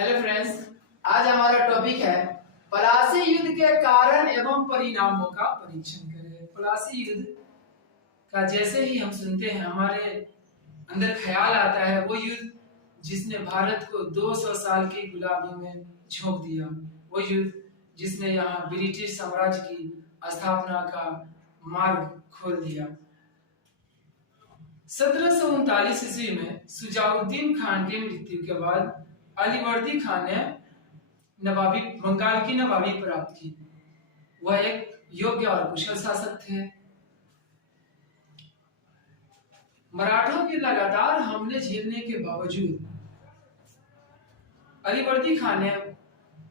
Hello friends, आज हमारा topic है पलासी युद्ध के कारण एवं परिणामों का परीक्षण करें। पलासी युद्ध का जैसे ही हम सुनते हैं हमारे अंदर ख्याल आता है वो युद्ध जिसने भारत को 200 साल की गुलामी में झोंक दिया, वो युद्ध जिसने यहाँ ब्रिटिश साम्राज्य की स्थापना का मार्ग खोल दिया। 1739 ईस्वी में शुजाउद्दीन खान की मृत्यु के बाद अलीवर्दी खान ने नवाबी बंगाल की नवाबी प्राप्त की। वह एक योग्य और कुशल शासक थे। मराठों के लगातार हमले झेलने के बावजूद अलीवर्दी खान ने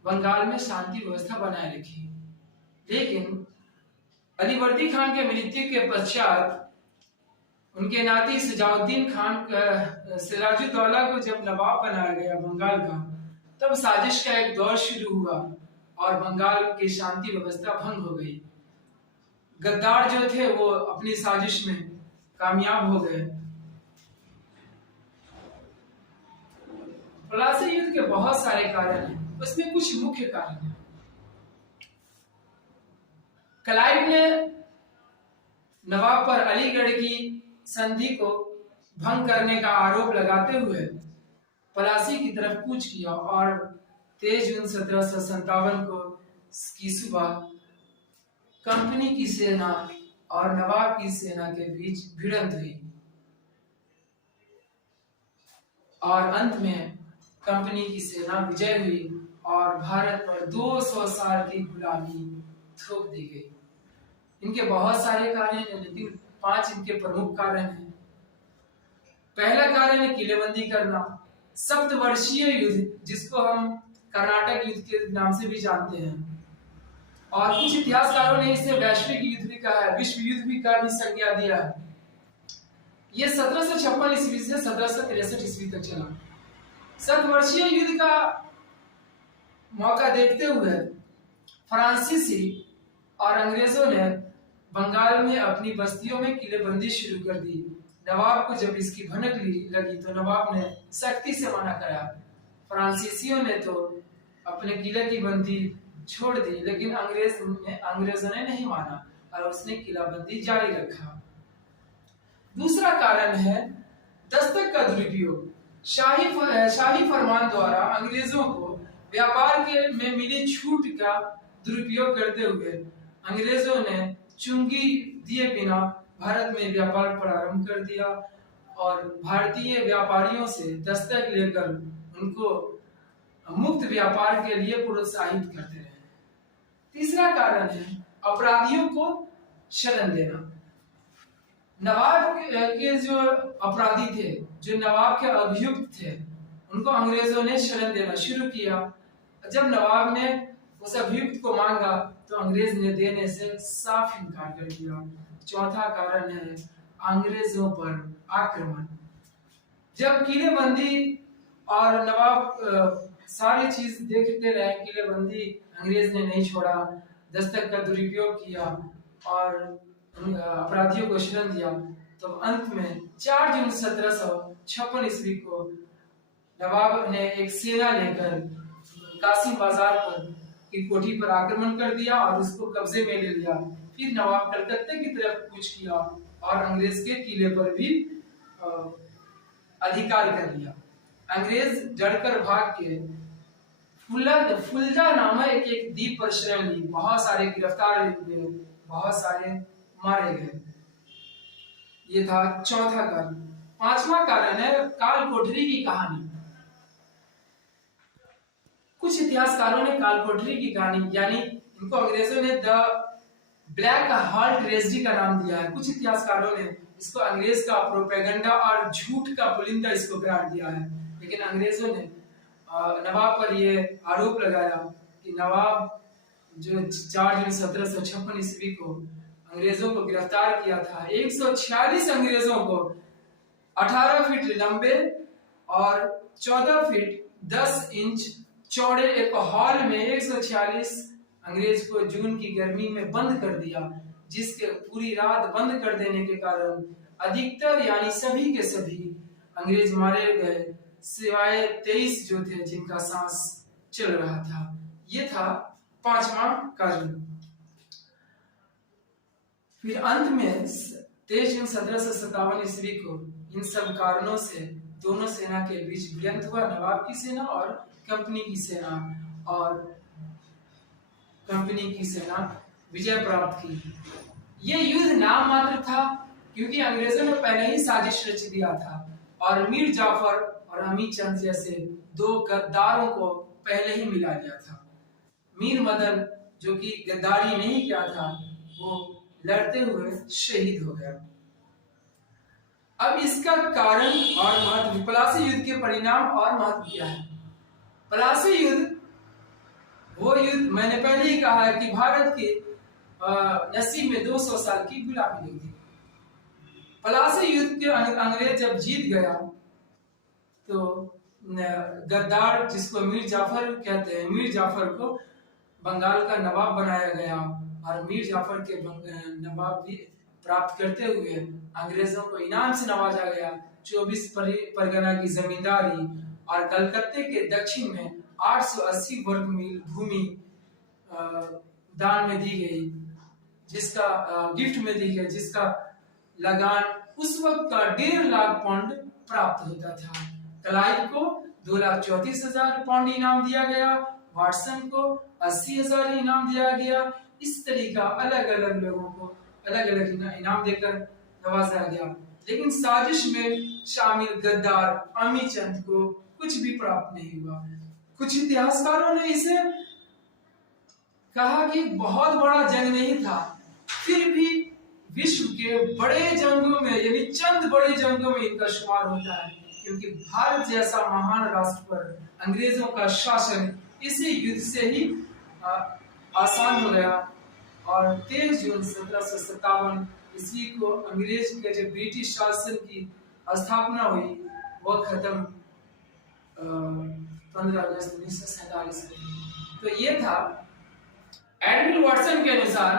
बंगाल में शांति व्यवस्था बनाए रखी, लेकिन अलीवर्दी खान के मृत्यु के पश्चात उनके नाती शुजाउद्दीन खान सिराजुद्दौला को जब नवाब बनाया गया बंगाल का, तब साजिश का एक दौर शुरू हुआ और बंगाल की शांति व्यवस्था भंग हो गई। गद्दार जो थे वो अपनी साजिश में कामयाब हो गए। पलासी युद्ध के बहुत सारे कारण हैं, उसमें कुछ मुख्य कारण हैं। क्लाइव ने नवाब पर अलीगढ़ की संधि को भंग करने का आरोप लगाते हुए पलासी की तरफ कूच किया और 23 जून 1757 को की सुबह कंपनी की सेना और नवाब की सेना के बीच भिड़ंत हुई और अंत में कंपनी की सेना विजय हुई और भारत पर 200 साल की गुलामी थोप दी गई। इनके बहुत सारे कारण हैं, लेकिन 5 इनके प्रमुख कारण हैं। पहला कारण है किलेबंदी करना। सप्तवर्षीय युद्ध, जिसको हम कर्नाटक युद्ध के नाम से भी जानते हैं, और कुछ इतिहासकारों ने इसे वैश्विक युद्ध भी कहा है, विश्व युद्ध भी का भी संज्ञा दिया है। ये 1756 ईस्वी से 1763 ईस्वी तक चला। सप्तवर्षीय युद्ध का मौका देखते हुए फ्रांसीसी और अंग्रेजों ने बंगाल में अपनी बस्तियों में किलेबंदी शुरू कर दी। नवाब को जब इसकी भनक लगी तो नवाब ने सख्ती से मना करा। फ्रांसीसियों ने तो अपने किले की बंदी छोड़ दी, लेकिन अंग्रेजों ने नहीं माना और उसने किलाबंदी जारी रखा। दूसरा कारण है दस्तक का दुरुपयोग। शाही फरमान द्वारा अंग्रेजों को व्यापार में मिली छूट का दुरुपयोग करते हुए अंग्रेजों ने चुंगी दिए बिना भारत में व्यापार प्रारंभ कर दिया और भारतीय व्यापारियों से दस्तक लेकर उनको मुक्त व्यापार के लिए प्रोत्साहित करते रहे। तीसरा कारण है अपराधियों को शरण देना। नवाब के जो अपराधी थे, जो नवाब के अभियुक्त थे, उनको अंग्रेजों ने शरण देना शुरू किया। जब नवाब ने उस अभियुक्त को मांगा तो अंग्रेज ने देने से साफ इनकार कर दिया। चौथा कारण है अंग्रेजों पर आक्रमण। जब किलेबंदी और नवाब सारी चीज देखते रहे, किलेबंदी अंग्रेज ने नहीं छोड़ा, दस्तक का दुरुपयोग किया और अपराधियों को शरण दिया, तो अंत में 4 जून 1756 ईस्वी को नवाब ने एक सेना लेकर कासिम बाजार पर की कोठी पर आक्रमण कर दिया और उसको कब्जे में ले लिया। फिर नवाब कलकत्ते की तरफ कूच किया और अंग्रेज के किले पर भी अधिकार कर लिया। अंग्रेज डरकर भाग के फुलजा नामक एक द्वीप पर शरण ली। बहुत सारे गिरफ्तार हुए, बहुत सारे मारे गए। ये था चौथा कारण। पांचवा कारण है काल कोठरी की कहानी। कुछ इतिहासकारों ने काल कोठरी की कहानी, यानी इनको अंग्रेजों ने द ब्लैक हार्ट ट्रेजेडी का नाम दिया है। कुछ इतिहासकारों ने इसको अंग्रेज का प्रोपेगेंडा और झूठ का पुलिंदा इसको करार दिया है, लेकिन अंग्रेजों ने नवाब पर ये आरोप लगाया कि नवाब जो 4 जून 1756 ईस्वी को अंग्रेजों को गिरफ्तार किया था, 146 अंग्रेजों को 18 फीट लंबे और 14 फीट 10 इंच चौड़े एक हॉल में 146 अंग्रेज को जून की गर्मी में बंद कर दिया, जिसके पूरी रात बंद कर देने के कारण अधिकतर यानी सभी के सभी अंग्रेज मारे गए सिवाय 23 जो थे जिनका सांस चल रहा था। ये था पांचवा कारण। फिर अंत में 23 जून 1757 ईस्वी को इन सब कारणों से दोनों सेना के बीच भिड़ंत हुआ, नवाब की सेना और कंपनी की सेना, और कंपनी की सेना विजय प्राप्त की। यह युद्ध नाम मात्र था क्योंकि अंग्रेजों ने पहले ही साजिश रच दिया था और मीर जाफर और अमीर चंद जैसे दो गद्दारों को पहले ही मिला दिया था। मीर मदन जो कि गद्दारी नहीं किया था, वो लड़ते हुए शहीद हो गया। अब इसका कारण और महत्व, पलासी युद्ध के परिणाम और महत्व क्या है? पलासी युद्ध वो युद्ध मैंने पहले ही कहा है कि भारत के नसीब में 200 साल की गुलामी लगी थी। पलासी युद्ध के अंग्रेज जब जीत गया तो गद्दार जिसको मीर जाफर कहते हैं, मीर जाफर को बंगाल का नवाब बनाया गया और मीर जाफर के नवाब भी प्राप्त करते हुए अंग्रेजों को इनाम से नवाजा गया। 24 परगना की जमींदारी और कलकत्ते के दक्षिण में 880 वर्ग मील भूमि दान में दी गई, जिसका गिफ्ट में दी गई, जिसका लगान उस वक्त का 1.5 लाख पाउंड प्राप्त होता था। क्लाइव को 2,34,000 पाउंड इनाम दिया गया, वाटसन को 80,000 इनाम दिया गया। इस तरीका अलग अलग लोगों को अलग अलग इनाम देकर नवाजा गया। लेकिन साजिश में शामिल गद्दार अमीचंद को कुछ भी प्राप्त नहीं हुआ। कुछ इतिहासकारों ने इसे कहा कि बहुत बड़ा जंग नहीं था, फिर भी विश्व के बड़े जंगों में, यानी चंद बड़े जंगों में इनका शुमार होता है, क्योंकि भारत जैसा महान राष्ट्र पर अंग्रेजों का शासन इसी युद्ध से ही आसान हो गया। और 23 जून 1757 ईस्वी को अंग्रेज के जब ब्रिटिश शासन की स्थापना हुई, वह खत्म 15 अगस्त 1947 में। तो ये था एडमिरल वाटसन के अनुसार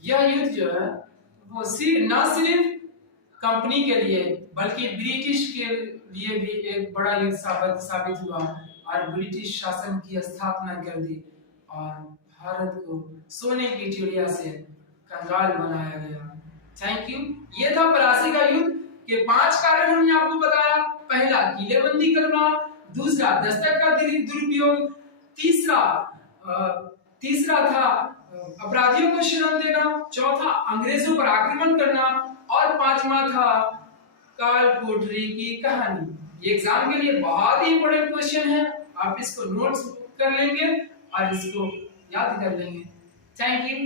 यह युद्ध जो है वो न सिर्फ कंपनी के लिए बल्कि ब्रिटिश के लिए भी एक बड़ा युद्ध साबित हुआ और ब्रिटिश शासन की स्थापना कर दी और भारत को सोने की चिड़िया से कंगाल बनाया गया। Thank you. ये था पलासी का युद्ध के 5 कारण हमने आपको बताया। पहला, किलेबंदी करना, दूसरा, दस्तक का दुरुपयोग, तीसरा था अपराधियों को शरण देना, चौथा अंग्रेजों पर आक्रमण करना और 5वां था काल कोठरी की कहानी। ये एग्जाम के लिए बहुत ही इंपॉर्टेंट क्वेश्चन है, आप इसको नोट्स कर लेंगे और इसको याद कर लेंगे। Thank you.